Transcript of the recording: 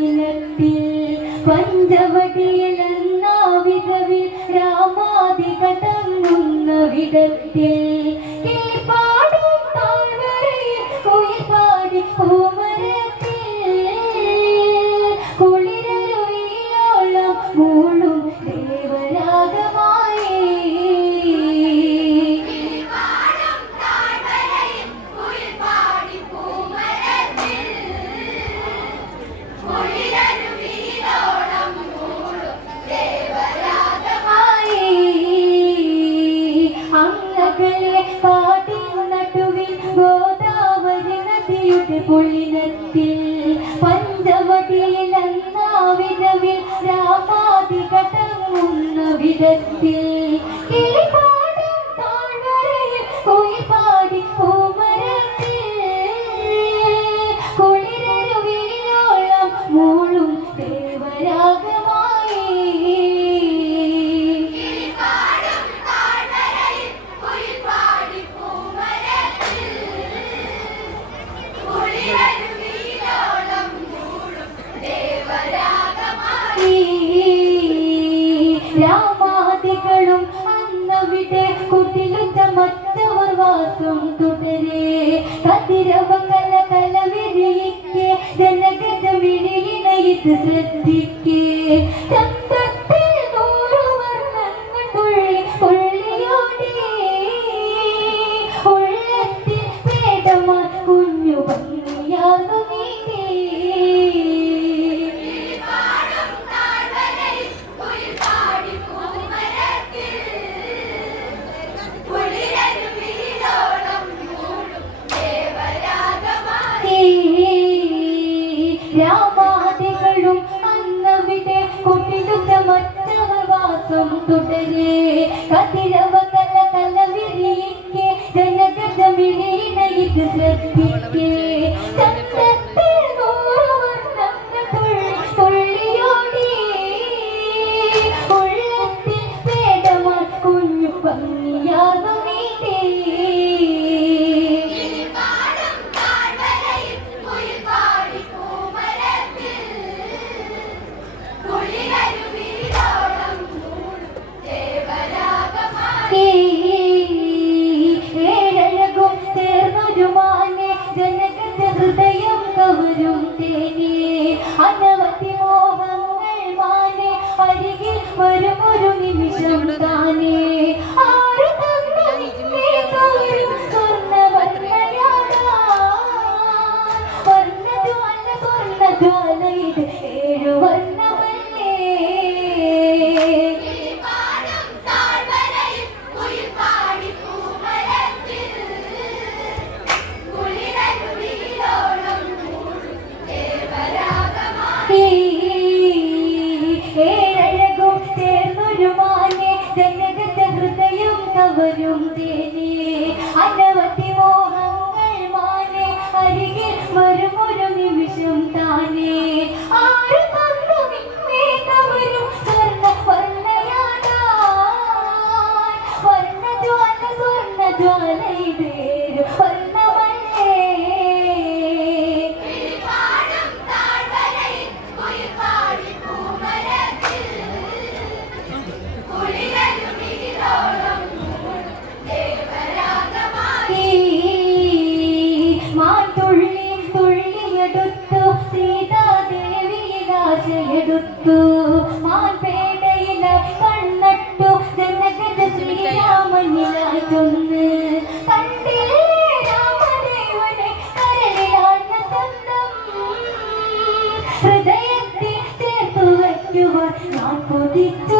പൊള്ളിനത്തിൽ പഞ്ചവടിയിലെന്നാവിധവിൽ രാമാതിക തങ്ങുന്ന വിധത്തിൽ കിളിപ്പാടും താഴ്വരയിൽ കുയിൽ പാടി പൂമരത്തിൽ കുളിരൊയിലോളം മൂളും ദേവരാഗമായി പൊള്ളിനത്തിൽ പഞ്ചവടിയിലെന്നാവിധവിൽ രാമാതിക തങ്ങുന്ന വിധത്തിൽ കിളിപ്പാടും താഴ്വരയിൽ കുയിൽ പാടി പൂമരത്തിൽ കുളിരൊയിലോളം മൂളും ദേവരാഗമായി രാമാദികളും അന്നവിടെ കുട്ടിലുറ്റ മറ്റവർ വാസം തുടരെ കതിരവ കല കല വിരിയിക്കെ ജനഗജ വിഴിയിണയിട്ട് ശ്രദ്ധിക്കേ ചന്തത്തിൽ 100 വർണ്ണങ്ങൾ തുള്ളി തുള്ളിയോടെ ഉള്ളത്തിൽ വേദമാ കുഞ്ഞു ഭംഗിയാകും രാമാദികളും അന്നവിടെ കുട്ടിലുറ്റ മറ്റവർ വാസം തുടരെ കതിരവ കല കല വിരിയിക്കെ ജനഗജ വിഴിയിണയിട്ട് ശ്രദ്ധിക്കേ ചന്തത്തിൽ 100 വർണ്ണങ്ങൾ തുള്ളി തുള്ളിയോടി ഉള്ളത്തിൽ വേദമാ കുഞ്ഞു ഭംഗിയാകും ഏഴഴകും ചേർന്നൊരുമാനെ ജനഗജ ഹൃദയം കവരും തേനേ അനവധി മോഹങ്ങൾ മാനെ അരികിൽ വരുമൊരു നിമിഷം താനേ ആര് തന്നു നിന്നെ കവരും സ്വർണ്ണവർണ്ണയാടാൻ സ്വർണ്ണജ്വാല ഇത് 7 വർണ്ണമല്ലേ ഏഴഴകും ചേർന്നൊരുമാനെ ജനഗജ ഹൃദയം കവരും തേനേ അനവധി മോഹങ്ങൾ മാനെ അരികിൽ വരുമൊരു നിമിഷം താനേ ആര് തന്നു നിന്നെ കവരും സ്വർണ്ണവർണ്ണയാടാൻ സ്വർണ്ണജ്വാല ഇത് 7 വർണ്ണമല്ലേ മാതുള്ളി തുള്ളിയെടുത്തു സീതാദേവിയിലാശയെടുത്തു മാൻപേടയില കണ്ണട്ടു ജനഗജ ശ്രീരാമനിലായി ചൊന്ന് കണ്ടില്ലേ രാമദേവനെ കരളിലാഴ്ന്ന സ്വന്തം ഹൃദയത്തിൽ ചേർത്തു വയ്ക്കുവാൻ ഞാൻ കൊതിച്ചു